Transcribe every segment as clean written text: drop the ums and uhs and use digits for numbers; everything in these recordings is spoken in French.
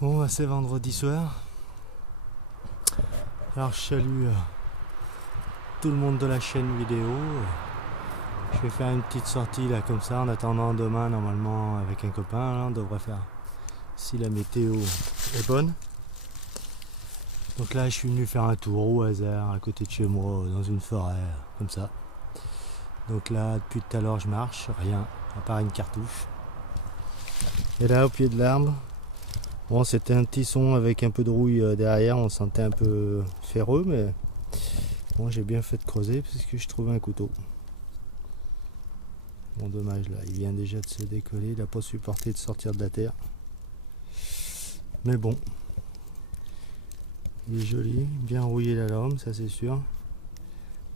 Bon, c'est vendredi soir. Alors je salue tout le monde de la chaîne vidéo. Je vais faire une petite sortie là comme ça en attendant demain normalement avec un copain. Là, on devrait faire si la météo est bonne. Donc là je suis venu faire un tour au hasard à côté de chez moi dans une forêt comme ça. Donc là depuis tout à l'heure je marche, rien à part une cartouche. Et là au pied de l'arbre, bon c'était un petit son avec un peu de rouille derrière, on sentait un peu ferreux mais bon j'ai bien fait de creuser parce que je trouvais un couteau. Bon dommage là, il vient déjà de se décoller, il n'a pas supporté de sortir de la terre. Mais bon, il est joli, bien rouillé la lame, ça c'est sûr.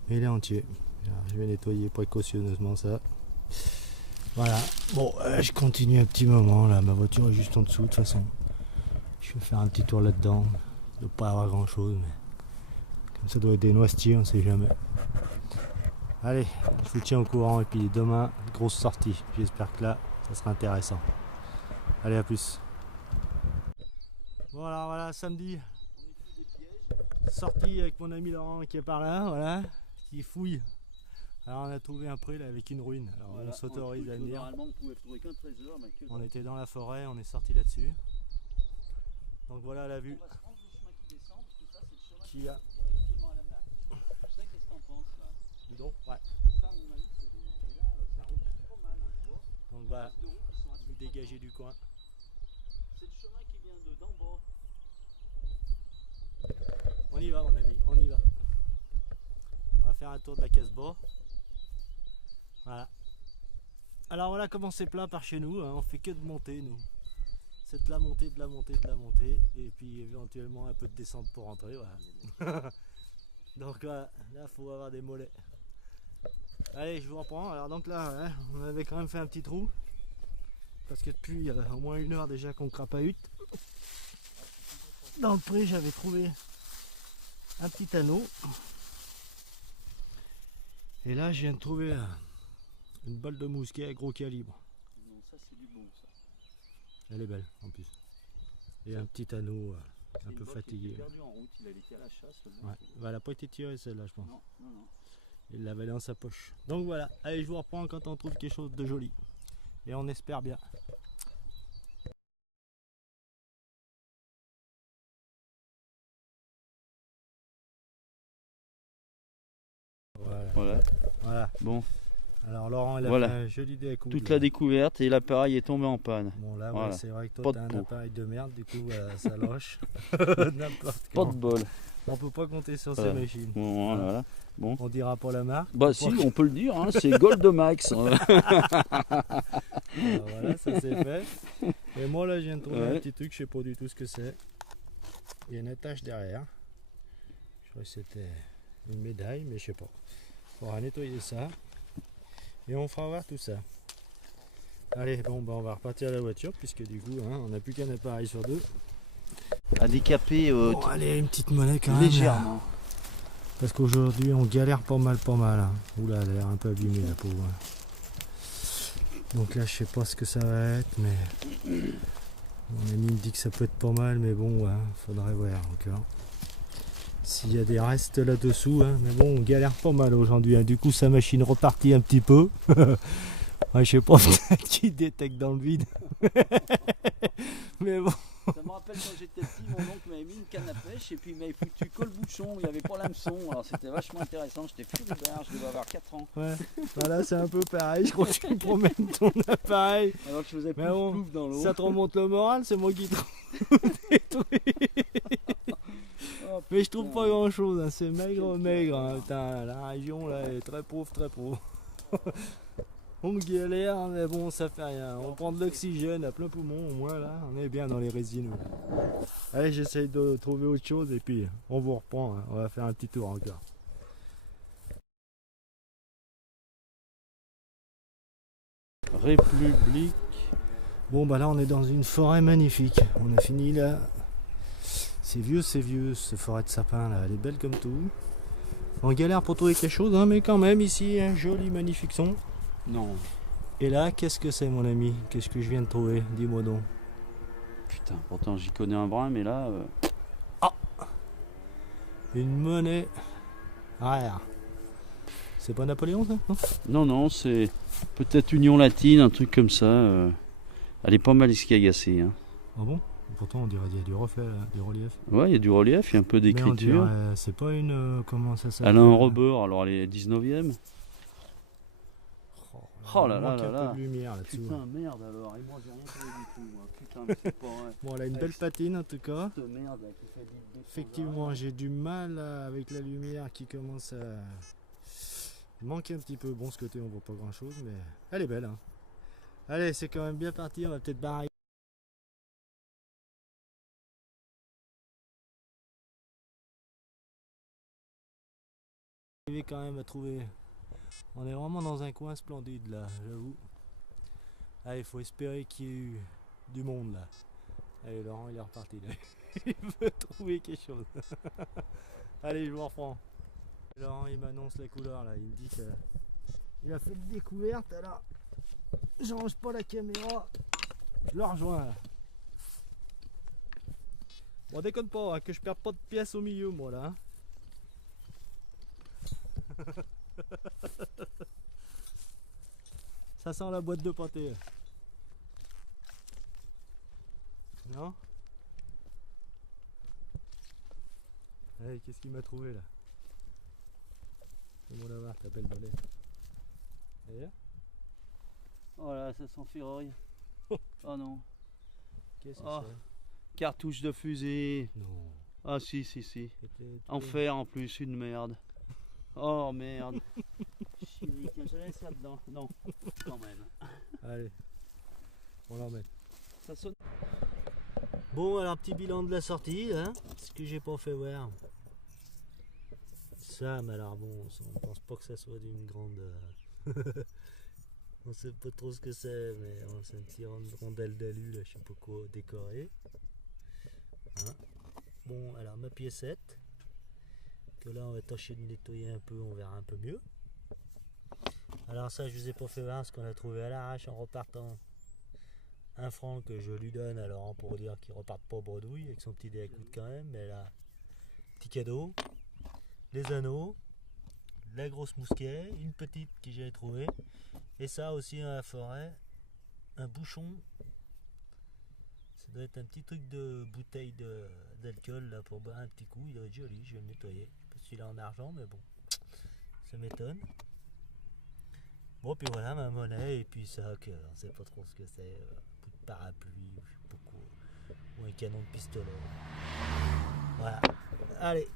Mais il est entier. Alors, je vais nettoyer précautionneusement ça. Voilà, bon je continue un petit moment là, ma voiture est juste en dessous de toute façon. Je vais faire un petit tour là-dedans, il ne doit pas avoir grand chose, mais comme ça doit être des noisetiers, on ne sait jamais. Allez, je vous tiens au courant et puis demain, grosse sortie. J'espère que là, ça sera intéressant. Allez, à plus. Bon alors voilà, samedi, sortie avec mon ami Laurent qui est par là, voilà, qui fouille. Alors on a trouvé un pré là avec une ruine, alors voilà, on s'autorise à venir. Normalement on pouvait trouver qu'un trésor, mais On était dans la forêt, on est sorti là-dessus. Donc voilà la vue. On va se prendre le chemin qui descend, parce que ça c'est le chemin Qui a... directement à la mer. Je sais qu'est-ce que t'en penses là. Dis donc, ouais. Ça à mon avis c'est des... Et là ça roule pas mal, hein, tu vois. Donc voilà, Les deux roues qui sont assez vous dégagez du coin. C'est le chemin qui vient de d'en bas. On y va mon ami, on y va. On va faire un tour de la Casbah. Voilà. Alors voilà comment c'est plat par chez nous, hein. On fait que de monter nous. C'est de la montée, de la montée, de la montée. Et puis éventuellement un peu de descente pour rentrer. Voilà. Donc voilà, là il faut avoir des mollets. Allez, je vous reprends. Alors donc là, hein, on avait quand même fait un petit trou. Parce que depuis au moins 1 heure déjà qu'on crapahute. Dans le pré, j'avais trouvé un petit anneau. Et là, je viens de trouver une balle de mousquet à gros calibre. Non, ça c'est du bon ça. Elle est belle en plus. Et un petit anneau un peu fatigué. Il a perdu en route, il a été à la chasse. Ouais. Elle n'a pas été tirée celle-là, je pense. Non, non, non. Il l'avait dans sa poche. Donc voilà, allez, je vous reprends quand on trouve quelque chose de joli. Et on espère bien. Voilà. Voilà. Bon, Alors Laurent, il a voilà. fait un joli découvert. Toute la découverte et l'appareil est tombé en panne. Bon là, Voilà. ouais, c'est vrai que toi Pas t'as de un pot. appareil de merde, du coup ça loche. N'importe Pas comment. de bol. On peut pas compter sur Voilà. ces machines. Bon, voilà. Bon. On dira pas la marque. Bah si, on peut le dire, hein, c'est Goldomax. Alors voilà, ça c'est fait. Et moi là, je viens de trouver Ouais. un petit truc, je sais pas du tout ce que c'est. Il y a une attache derrière. Je crois que c'était une médaille, mais je sais pas. Il faudra nettoyer ça. Et on fera voir tout ça. Allez, bon, bah, on va repartir à la voiture, puisque du coup, hein, on n'a plus qu'un appareil sur deux. À décaper Bon, allez, une petite monnaie quand même. Là. légèrement. Parce qu'aujourd'hui, on galère pas mal. Hein. Oula, elle a l'air un peu abîmée, la pauvre. Donc là, je sais pas ce que ça va être, mais mon ami me dit que ça peut être pas mal, mais bon, ouais, faudrait voir encore. S'il y a des restes là-dessous, hein, mais bon, on galère pas mal aujourd'hui. Hein. Du coup, sa machine repartit un petit peu. Ouais, je sais pas, peut-être qu'il détecte dans le vide. Mais bon. Ça me rappelle quand j'étais petit, mon oncle m'avait mis une canne à pêche et puis il m'avait foutu que le bouchon, il n'y avait pas l'hameçon. Alors c'était vachement intéressant, j'étais furibert, je devais avoir 4 ans. Ouais, voilà, c'est un peu pareil. Je crois que tu promènes ton appareil. Alors que je faisais Mais plouf bon, plouf dans l'eau. ça te remonte le moral, c'est moi qui te détruis. Oh, Mais je trouve putain. pas grand chose, hein. C'est maigre. Hein. Putain, la région là est très pauvre, très pauvre. On galère, mais bon, ça fait rien. On prend de l'oxygène à plein poumon, au moins là, on est bien dans les résineux. Allez, j'essaye de trouver autre chose et puis on vous reprend. Hein. On va faire un petit tour encore. République. Bon, bah là, on est dans une forêt magnifique. On a fini là. C'est vieux, cette forêt de sapin là. Elle est belle comme tout. On galère pour trouver quelque chose, hein, mais quand même, ici, un joli, magnifique son. Non. Et là, qu'est-ce que c'est, mon ami? Qu'est-ce que je viens de trouver? Dis-moi donc. Putain, pourtant j'y connais un brin, mais là... Une monnaie rare. C'est pas Napoléon ça, non? Non, non, c'est peut-être Union Latine, un truc comme ça. Elle est pas mal escagassée. Hein. Ah bon? Pourtant on dirait qu'il y a du reflet, là, du relief. Ouais, il y a du relief, il y a un peu Mais on d'écriture. dirait, c'est pas une... comment ça s'appelle? Elle a un rebord, alors elle est 19e. Oh là il là manque là un là. peu de lumière là-dessous. Putain, merde alors. Et moi j'ai rien trouvé du tout. Moi. Putain, mais c'est pas vrai. Bon, elle a une belle patine en tout cas. Cette merde là, qui fait 200 Effectivement, arrêts. j'ai du mal avec la lumière qui commence à manquer un petit peu. Bon, ce côté, on voit pas grand chose, mais elle est belle. Hein. Allez, c'est quand même bien parti. On va peut-être barrer. Arriver quand même à trouver. On est vraiment dans un coin splendide là, j'avoue. Allez, il faut espérer qu'il y ait eu du monde là. Allez, Laurent, il est reparti là. Il veut trouver quelque chose. Allez, je vous reprends. Laurent, il m'annonce la couleur là. Il me dit qu'il a fait une découverte. Alors, je range pas la caméra. Je le rejoins là. Bon, déconne pas, hein, que je perds pas de pièces au milieu, moi là. Hein. Ça sent la boîte de pâté. Non? Allez, qu'est-ce qu'il m'a trouvé là? C'est bon d'avoir ta belle balai. D'ailleurs? Oh là, ça sent ferraille. Oh non. Qu'est-ce que Oh. c'est? Cartouche de fusil. Non. Ah si, si, si. C'était- En fer en plus, une merde. Oh merde. Chirique, je laisse ça dedans. Non, quand même. Allez, on l'emmène. Ça sonne. Bon, alors petit bilan de la sortie, hein, ce que j'ai pas fait voir. Ça, mais alors bon, on pense pas que ça soit d'une grande... on sait pas trop ce que c'est, mais c'est un petit rondelle d'alu, là, je sais pas quoi, décoré. Hein. Bon, alors ma piécette, que là on va tâcher de nettoyer un peu, on verra un peu mieux. Alors ça, je vous ai pas fait voir ce qu'on a trouvé à l'arrache en repartant. 1 franc que je lui donne à Laurent pour dire qu'il reparte pas bredouille avec son petit dé à coude quand même, mais là, petit cadeau, les anneaux, la grosse mousquet, une petite que j'avais trouvée, et ça aussi dans la forêt, un bouchon, ça doit être un petit truc de bouteille d'alcool là pour boire un petit coup, il doit être joli, je vais le nettoyer, je sais pas s'il est en argent mais bon, ça m'étonne. Bon puis voilà ma monnaie et puis ça que on sait pas trop ce que c'est, un bout de parapluie ou je sais pas quoi, ou un canon de pistolet. Voilà, allez.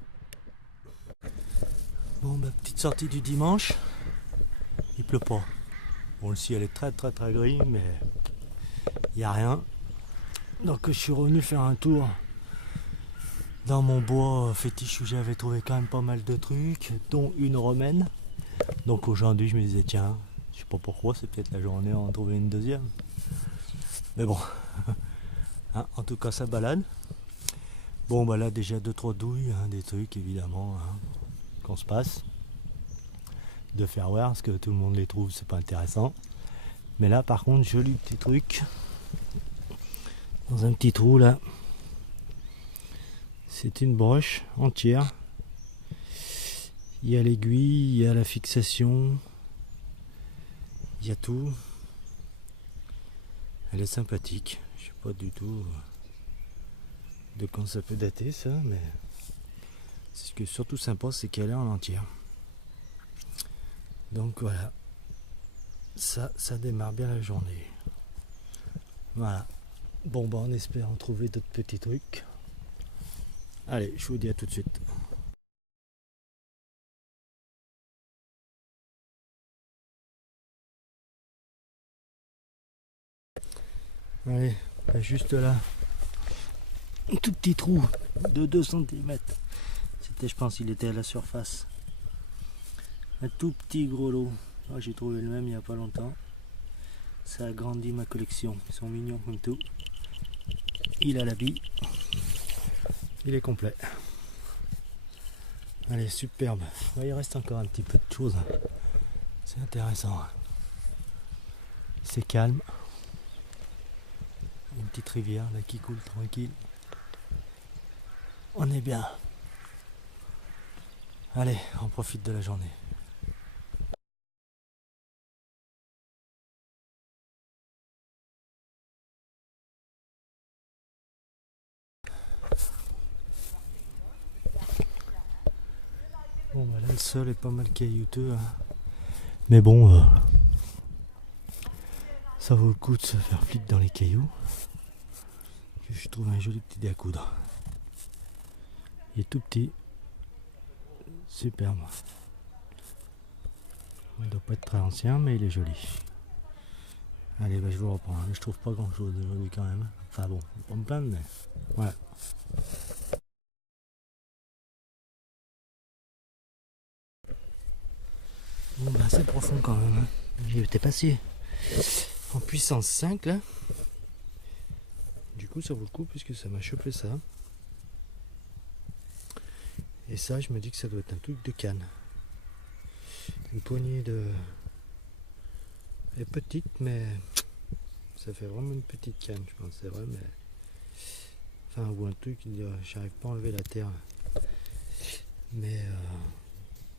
Bon ma petite sortie du dimanche, il pleut pas. Bon le ciel est très gris mais il n'y a rien. Donc je suis revenu faire un tour dans mon bois fétiche où j'avais trouvé quand même pas mal de trucs, dont une romaine. Donc aujourd'hui je me disais tiens, je sais pas pourquoi, c'est peut-être la journée à en trouver une deuxième. Mais bon, hein, en tout cas ça balade. Bon bah là déjà 2-3 douilles, hein, des trucs évidemment hein, qu'on se passe. De faire voir, parce que tout le monde les trouve, c'est pas intéressant. Mais là par contre, joli petit truc. Dans un petit trou là. C'est une broche entière. Il y a l'aiguille, il y a la fixation. Il y a tout. Elle est sympathique. Je sais pas du tout de quand ça peut dater ça, mais ce qui est surtout sympa, c'est qu'elle est en entière. Donc voilà. Ça démarre bien la journée. Voilà. Bon bah on espère en trouver d'autres petits trucs. Allez, je vous dis à tout de suite. Allez, là, juste là, un tout petit trou de 2 cm. C'était, je pense, il était à la surface. Un tout petit gros lot. Oh, j'ai trouvé le même il n'y a pas longtemps. Ça agrandit ma collection. Ils sont mignons comme tout. Il a l'habit. Il est complet. Allez, superbe. Ouais, il reste encore un petit peu de choses. C'est intéressant. C'est calme. Une petite rivière là qui coule tranquille. On est bien. Allez, on profite de la journée. Bon bah là le sol est pas mal caillouteux, hein. Mais bon, ça vaut le coup de se faire flic dans les cailloux. Je trouve un joli petit dé à coudre. Il est tout petit. Superbe. Il doit pas être très ancien mais il est joli. Allez bah je vous reprends. Je trouve pas grand chose de joli quand même. Enfin bon, on me plaindre mais voilà. Bon bah c'est profond quand même, hein. J'y étais passé en puissance 5 là. Du coup ça vaut le coup puisque ça m'a chopé ça. Et ça je me dis que ça doit être un truc de canne. Une poignée de... Elle est petite mais ça fait vraiment une petite canne je pense, c'est vrai mais... Enfin ou un truc, j'arrive pas à enlever la terre. Mais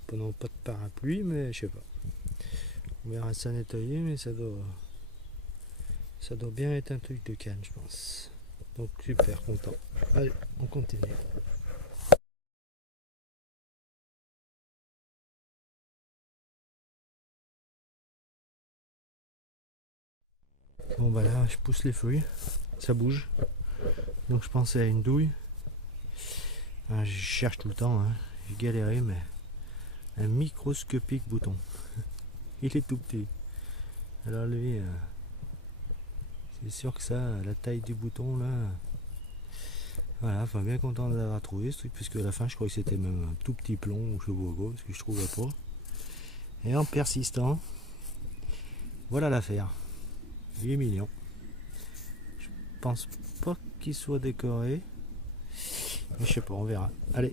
pendant pas de parapluie mais je sais pas. On verra ça nettoyer mais ça doit bien être un truc de canne je pense. Donc super content. Allez, on continue. Bon bah là je pousse les feuilles, ça bouge. Donc je pensais à une douille. Je cherche tout le temps, hein. J'ai galéré mais un microscopique bouton. Il est tout petit. Alors lui, c'est sûr que ça, la taille du bouton là. Voilà, enfin bien content d'avoir trouvé ce truc, puisque à la fin je crois que c'était même un tout petit plomb ou je sais pas quoi, parce que je trouvais pas. Et en persistant, voilà l'affaire. 8 millions. Je pense pas qu'il soit décoré. Mais je sais pas, on verra. Allez.